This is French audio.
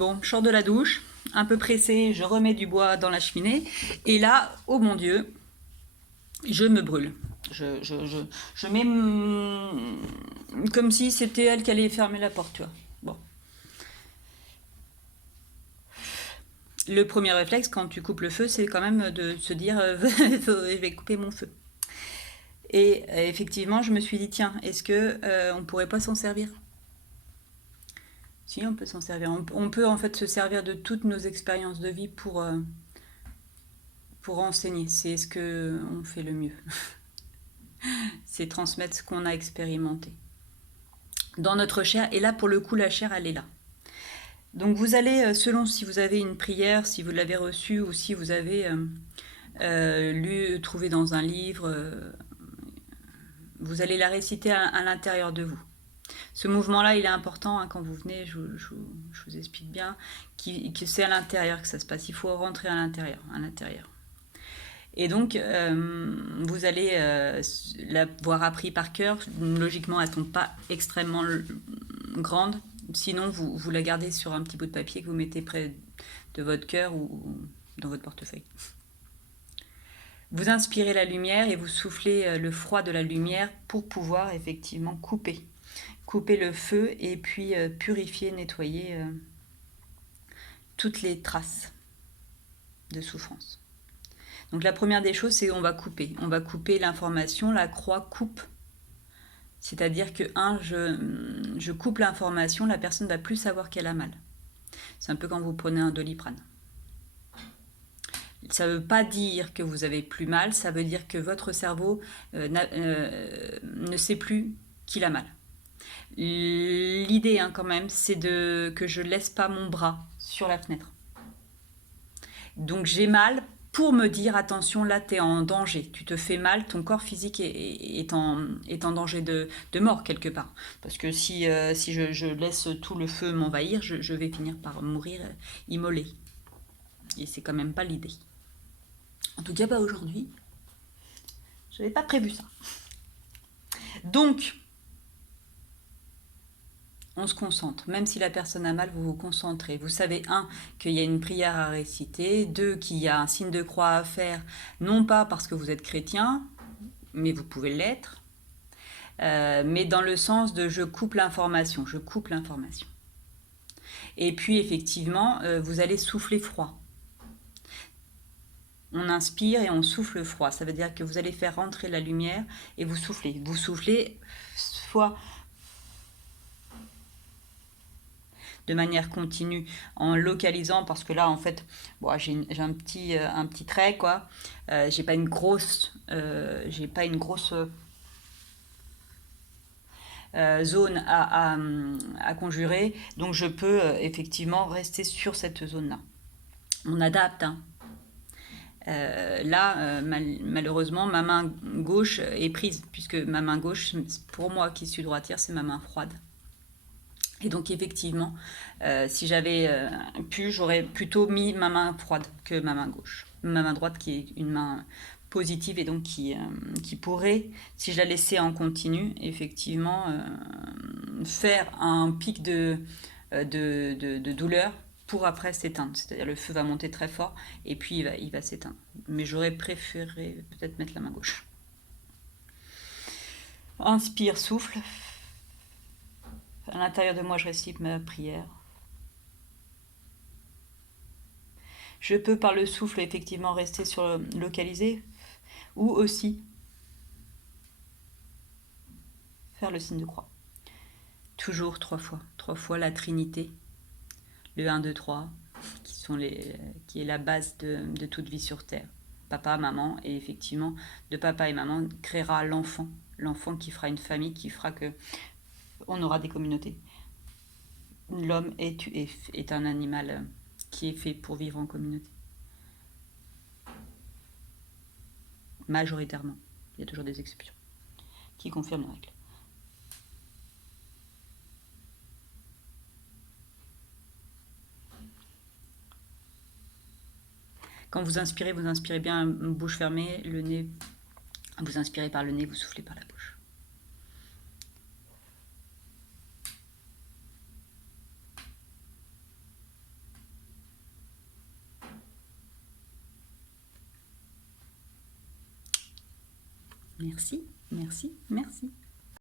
Bon, je sors de la douche, un peu pressée, je remets du bois dans la cheminée. Et là, oh mon Dieu, je me brûle. Je mets comme si c'était elle qui allait fermer la porte, tu vois. Bon. Le premier réflexe quand tu coupes le feu, c'est quand même de se dire je vais couper mon feu. Et effectivement, je me suis dit tiens, est-ce que on pourrait pas s'en servir? Si, on peut s'en servir. On peut en fait se servir de toutes nos expériences de vie pour enseigner. C'est ce que on fait le mieux. C'est transmettre ce qu'on a expérimenté dans notre chair. Et là, pour le coup, la chair, elle est là. Donc vous allez, selon si vous avez une prière, si vous l'avez reçue ou si vous avez trouvé dans un livre, vous allez la réciter à l'intérieur de vous. Ce mouvement-là, il est important hein, quand vous venez, je vous explique bien, que c'est à l'intérieur que ça se passe. Il faut rentrer à l'intérieur. Et donc, vous allez l'avoir appris par cœur. Logiquement, elle ne tombe pas extrêmement grande. Sinon, vous la gardez sur un petit bout de papier que vous mettez près de votre cœur ou dans votre portefeuille. Vous inspirez la lumière et vous soufflez le froid de la lumière pour pouvoir effectivement couper le feu et puis purifier, nettoyer toutes les traces de souffrance. Donc la première des choses, c'est qu'on va couper. On va couper l'information, la croix coupe. C'est-à-dire que, je coupe l'information, la personne ne va plus savoir qu'elle a mal. C'est un peu quand vous prenez un Doliprane. Ça ne veut pas dire que vous avez plus mal, ça veut dire que votre cerveau ne sait plus qu'il a mal. L'idée quand même, c'est que je ne laisse pas mon bras sur la fenêtre. Donc j'ai mal pour me dire attention, là tu es en danger, tu te fais mal, ton corps physique est en danger de mort quelque part. Parce que si je laisse tout le feu m'envahir, je vais finir par mourir immolé. Et c'est quand même pas l'idée. En tout cas pas aujourd'hui. Je n'avais pas prévu ça. Donc, on se concentre. Même si la personne a mal, vous vous concentrez. Vous savez, qu'il y a une prière à réciter. 2, qu'il y a un signe de croix à faire. Non pas parce que vous êtes chrétien, mais vous pouvez l'être. Mais dans le sens de je coupe l'information. Et puis, effectivement, vous allez souffler froid. On inspire et on souffle froid. Ça veut dire que vous allez faire rentrer la lumière et vous soufflez. Vous soufflez soit de manière continue en localisant, parce que là en fait bon, j'ai un petit trait quoi, j'ai pas une grosse zone à conjurer, donc je peux effectivement rester sur cette zone là. On adapte hein. Là, malheureusement, ma main gauche est prise, puisque ma main gauche, pour moi qui suis droitière, c'est ma main froide. Et donc effectivement, si j'avais pu, j'aurais plutôt mis ma main froide que ma main gauche. Ma main droite qui est une main positive et donc qui pourrait, si je la laissais en continu, effectivement, faire un pic de douleur pour après s'éteindre. C'est-à-dire le feu va monter très fort et puis il va s'éteindre. Mais j'aurais préféré peut-être mettre la main gauche. Inspire, souffle. À l'intérieur de moi, je récite ma prière. Je peux par le souffle effectivement rester localisé ou aussi faire le signe de croix. Toujours 3 fois. 3 fois la Trinité. Le 1, 2, 3, qui est la base de toute vie sur Terre. Papa, maman, et effectivement, de papa et maman créera l'enfant. L'enfant qui fera une famille, qui fera que on aura des communautés. L'homme est un animal qui est fait pour vivre en communauté. Majoritairement. Il y a toujours des exceptions qui confirment la règle. Quand vous inspirez bien bouche fermée, le nez. Vous inspirez par le nez, vous soufflez par la bouche. Merci, merci, merci.